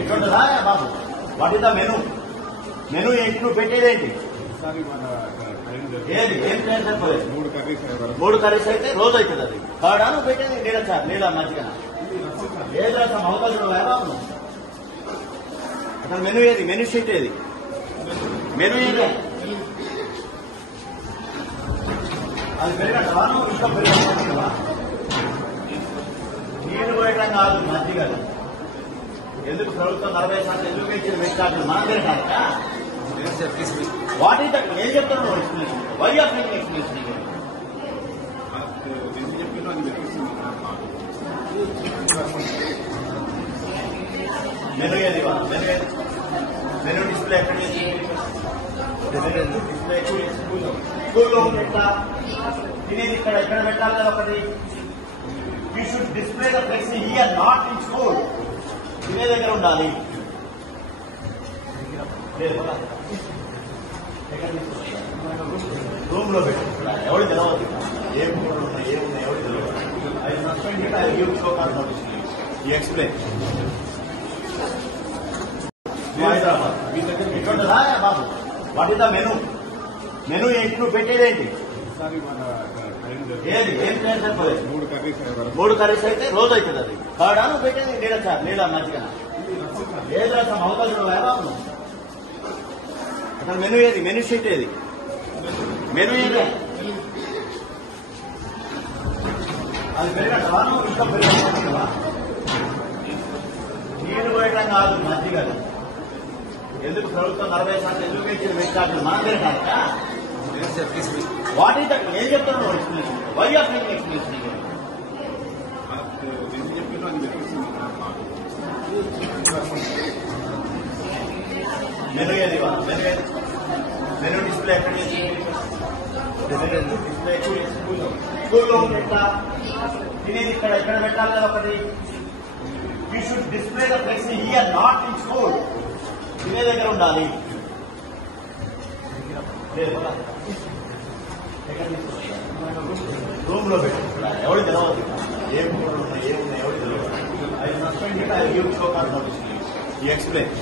ఇట్లుంటుందా బాబు? What is the menu? Menu ఏంటి? నువ్వు పెట్టేదేంటి? ఏది ఏం చేయాలి సరిపోలేదు? 3 కర్రీస్ అయితే రోజు అవుతుంది. అది కాడా నువ్వు పెట్టేది? నీళ్ళ సార్ నీళ్ళ మధ్యన ఏది రసం అవకాశం బాబు? అసలు మెను ఏది? మెను షీట్ ఏది? మెను ఏది? అది పెరిగట్టవా? నువ్వు ఇంట్లో పెరిగట్టవా? నీళ్లు పోయటం కాదు, మజ్జిగ. ఎందుకు ప్రభుత్వం 40% ఎందుకు ఇచ్చిన వెచ్చార్జీలు మనం పెరగాలట? What is that? ఏం చెప్తున్నావు explanation? Why are making explanation? Menu ఏది? మెను ఏది? మెను డిస్ప్లే ఎక్కడ? డిస్ప్లే స్కూల్లో పెట్టా తినేది ఇక్కడ ఎక్కడ పెట్టాలి కదా ఒకటి. You should display the flexi here, not in school. తినే దగ్గర ఉండాలి. రూమ్ లో పెట్టి ఎవరు తెలవద్దు. ఏం ఫోటోలు ఉన్నాయి, ఏమున్నాయి ఎవరు తెలియదు. I suspend I give show cause notice. You explain. ఇట్లుంటుందా బాబు? What is the menu? Menu ఏంటి? నువ్వు పెట్టేదేంటి? ఏది ఏం చేయాలి సరిపోలేదు? 3 కర్రీస్ అయితే రోజు అవుతుంది. అది కాడా నువ్వు పెట్టేది? నీళ్ళ సార్ నీళ్ళ మధ్యన ఏది రసం అవకాశం బాబు? అసలు మెను ఏది? మెను షీట్ ఏది? మెను ఏది? అది పెరిగట్టవా? నువ్వు ఇంట్లో పెరిగట్టవా? నీళ్లు పోయటం కాదు, మజ్జిగ. ఎందుకు ప్రభుత్వం 40% ఎందుకు ఇచ్చిన వెచ్చార్జీలు మనం పెరగాలట? What is that? ఏం చెప్తున్నావు explanation? Why are making explanation? Menu ఏది? మెను ఏది? మెను డిస్ప్లే ఎక్కడ? డిస్ప్లే స్కూల్లో పెట్టా తినేది ఇక్కడ ఎక్కడ పెట్టాలి కదా ఒకటి. You should display the flexi here, not in school. తినే దగ్గర ఉండాలి. రూమ్ లో పెట్టి ఎవరు తెలవద్దు. ఏం ఫోటోలు ఉన్నాయి, ఏమున్నాయి ఎవరు తెలియదు. I suspend I give show cause notice. You explain.